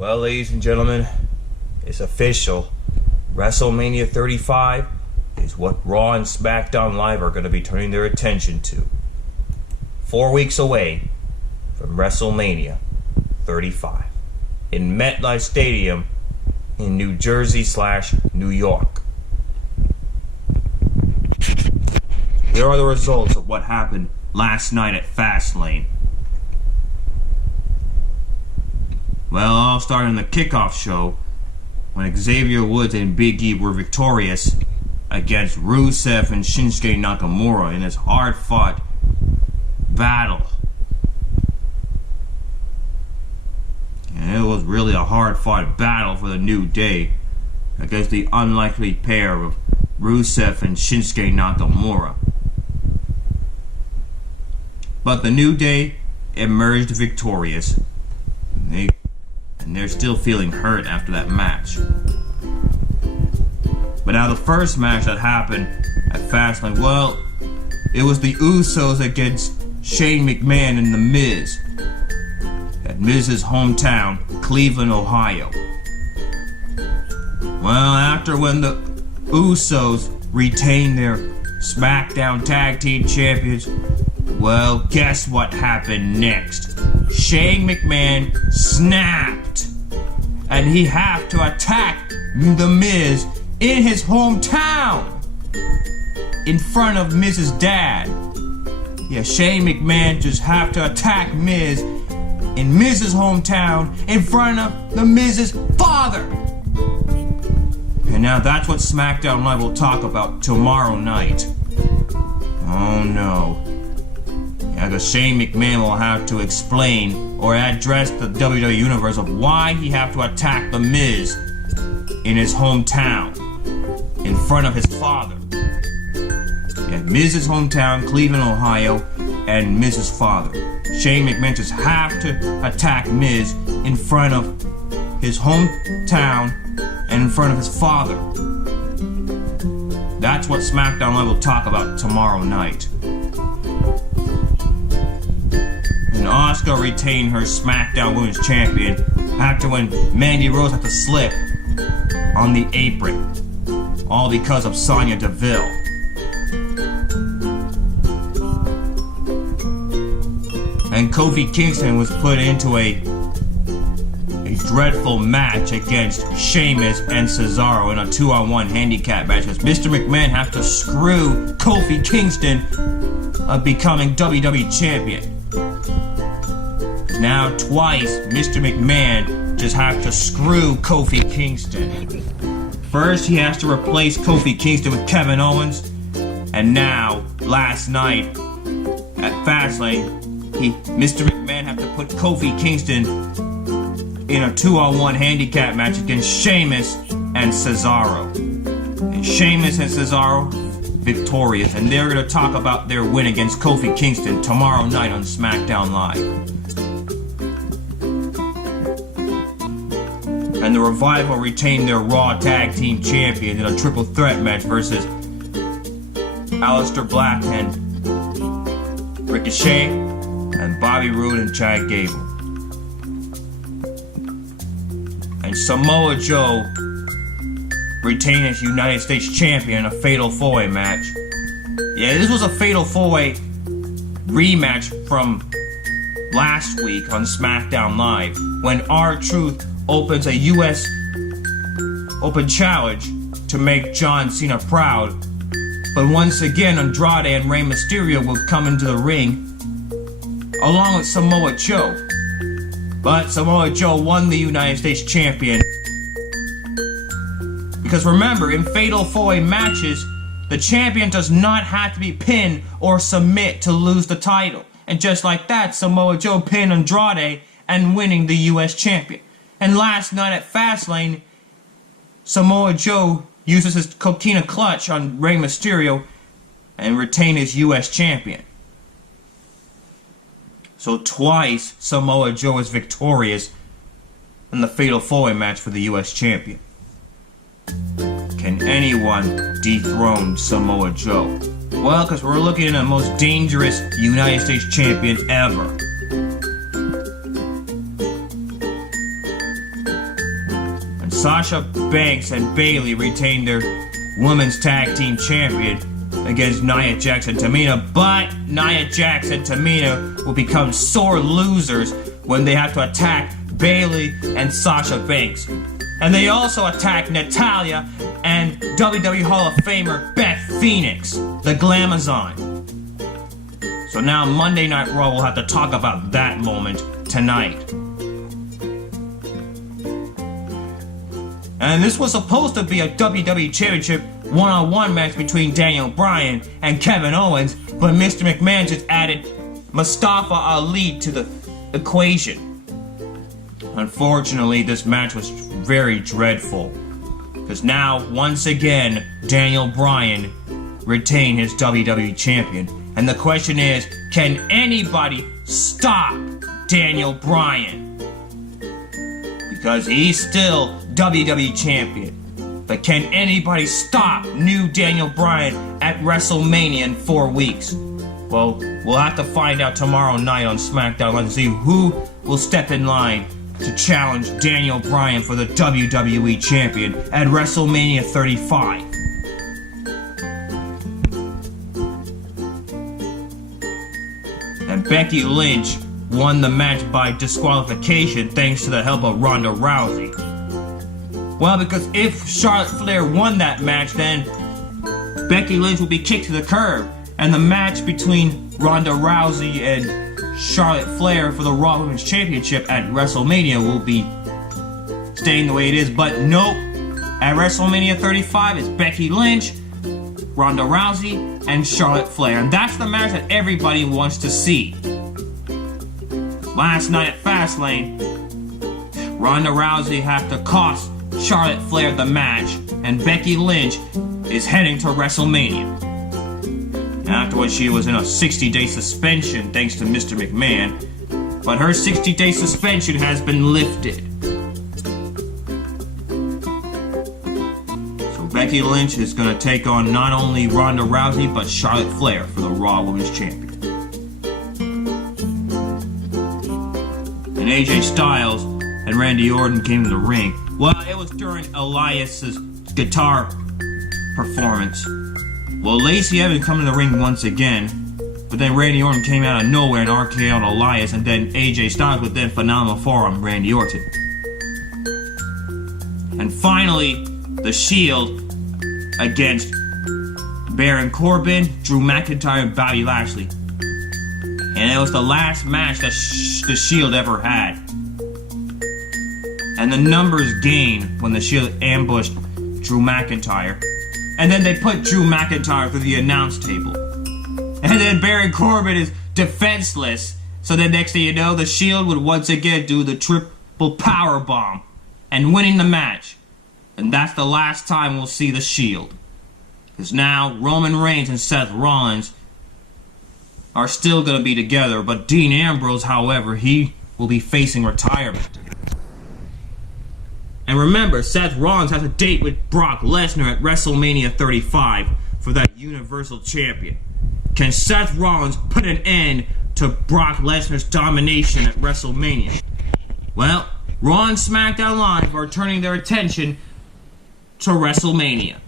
Well, ladies and gentlemen, it's official. WrestleMania 35 is what Raw and SmackDown Live are going to be turning their attention to. 4 weeks away from WrestleMania 35 in MetLife Stadium in New Jersey/New York. Here are the results of what happened last night at Fastlane. Well, I'll start in the kickoff show when Xavier Woods and Big E were victorious against Rusev and Shinsuke Nakamura in this hard-fought battle. And it was really a hard-fought battle for the New Day against the unlikely pair of Rusev and Shinsuke Nakamura. But the New Day emerged victorious. And they're still feeling hurt after that match. But now the first match that happened at Fastlane, well, it was the Usos against Shane McMahon and The Miz at Miz's hometown, Cleveland, Ohio. Well, after when the Usos retained their SmackDown Tag Team Champions, well, guess what happened next? Shane McMahon snapped, and he had to attack The Miz in his hometown, in front of Miz's dad. Yeah, Shane McMahon just had to attack Miz in Miz's hometown, in front of The Miz's father. And now that's what SmackDown Live will talk about tomorrow night. Oh no. Because Shane McMahon will have to explain or address the WWE Universe of why he had to attack The Miz in his hometown, in front of his father. Yeah, Miz's hometown, Cleveland, Ohio, and Miz's father. Shane McMahon just have to attack Miz in front of his hometown and in front of his father. That's what SmackDown Live will talk about tomorrow night. And Asuka retained her SmackDown Women's Champion after when Mandy Rose had to slip on the apron. All because of Sonya Deville. And Kofi Kingston was put into a dreadful match against Sheamus and Cesaro in a 2-on-1 handicap match because Mr. McMahon had to screw Kofi Kingston of becoming WWE Champion. Now twice, Mr. McMahon just have to screw Kofi Kingston. First, he has to replace Kofi Kingston with Kevin Owens. And now, last night, at Fastlane, Mr. McMahon had to put Kofi Kingston in a 2-on-1 handicap match against Sheamus and Cesaro. And Sheamus and Cesaro victorious. And they're going to talk about their win against Kofi Kingston tomorrow night on SmackDown Live. And the Revival retained their Raw Tag Team Champions in a triple threat match versus Aleister Black and Ricochet and Bobby Roode and Chad Gable. And Samoa Joe retained as United States Champion in a Fatal 4-Way match. Yeah, this was a Fatal 4-Way rematch from last week on SmackDown Live when R-Truth opens a U.S. Open challenge to make John Cena proud. But once again, Andrade and Rey Mysterio will come into the ring along with Samoa Joe. But Samoa Joe won the United States Champion. Because remember, in Fatal 4-Way matches, the champion does not have to be pinned or submit to lose the title. And just like that, Samoa Joe pinned Andrade and winning the U.S. Champion. And last night at Fastlane, Samoa Joe uses his Coquina Clutch on Rey Mysterio and retained his U.S. Champion. So twice, Samoa Joe is victorious in the Fatal 4-Way match for the U.S. Champion. Can anyone dethrone Samoa Joe? Well, because we're looking at the most dangerous United States champion ever. And Sasha Banks and Bayley retained their women's tag team champion against Nia Jax and Tamina, but Nia Jax and Tamina will become sore losers when they have to attack Bayley and Sasha Banks. And they also attack Natalya and WWE Hall of Famer Beth Phoenix, the Glamazon. So now Monday Night Raw will have to talk about that moment tonight. And this was supposed to be a WWE Championship one-on-one match between Daniel Bryan and Kevin Owens, but Mr. McMahon just added Mustafa Ali to the equation. Unfortunately, this match was very dreadful, because now, once again, Daniel Bryan retained his WWE Champion. And the question is, can anybody stop Daniel Bryan? Because he's still WWE Champion. But can anybody stop new Daniel Bryan at WrestleMania in 4 weeks? Well, we'll have to find out tomorrow night on SmackDown and see who will step in line to challenge Daniel Bryan for the WWE Champion at WrestleMania 35. And Becky Lynch won the match by disqualification thanks to the help of Ronda Rousey. Well, because if Charlotte Flair won that match, then Becky Lynch would be kicked to the curb, and the match between Ronda Rousey and Charlotte Flair for the Raw Women's Championship at WrestleMania will be staying the way it is. But nope, at WrestleMania 35 it's Becky Lynch, Ronda Rousey, and Charlotte Flair. And that's the match that everybody wants to see. Last night at Fastlane, Ronda Rousey had to cost Charlotte Flair the match, and Becky Lynch is heading to WrestleMania. Afterwards, she was in a 60-day suspension thanks to Mr. McMahon, but her 60-day suspension has been lifted. So Becky Lynch is going to take on not only Ronda Rousey, but Charlotte Flair for the Raw Women's Champion. And AJ Styles and Randy Orton came to the ring. Well, it was during Elias's guitar performance. Well, Lacey Evans come to the ring once again, but then Randy Orton came out of nowhere and RKO'd Elias, and then AJ Styles would then phenomenal forearm Randy Orton. And finally, the Shield against Baron Corbin, Drew McIntyre, and Bobby Lashley. And it was the last match that the Shield ever had. And the numbers gained when the Shield ambushed Drew McIntyre. And then they put Drew McIntyre through the announce table. And then Baron Corbin is defenseless. So then next thing you know, the Shield would once again do the triple power bomb and winning the match. And that's the last time we'll see the Shield. Because now Roman Reigns and Seth Rollins are still going to be together. But Dean Ambrose, however, he will be facing retirement. And remember, Seth Rollins has a date with Brock Lesnar at WrestleMania 35 for that Universal Champion. Can Seth Rollins put an end to Brock Lesnar's domination at WrestleMania? Well, Raw and SmackDown Live are turning their attention to WrestleMania.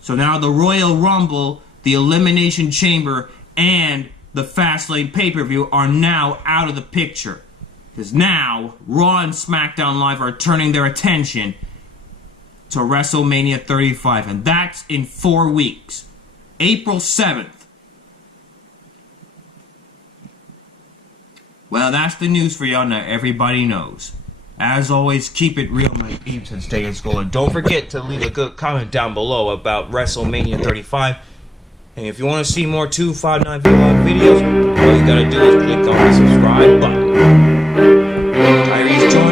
So now the Royal Rumble, the Elimination Chamber, and the Fastlane pay-per-view are now out of the picture. Because now, Raw and SmackDown Live are turning their attention to WrestleMania 35. And that's in 4 weeks. April 7th. Well, that's the news for y'all now. Everybody knows. As always, keep it real, my peeps, and stay in school. And don't forget to leave a good comment down below about WrestleMania 35. And if you want to see more 259 videos, all you gotta do is click on the subscribe button. Tyrese joined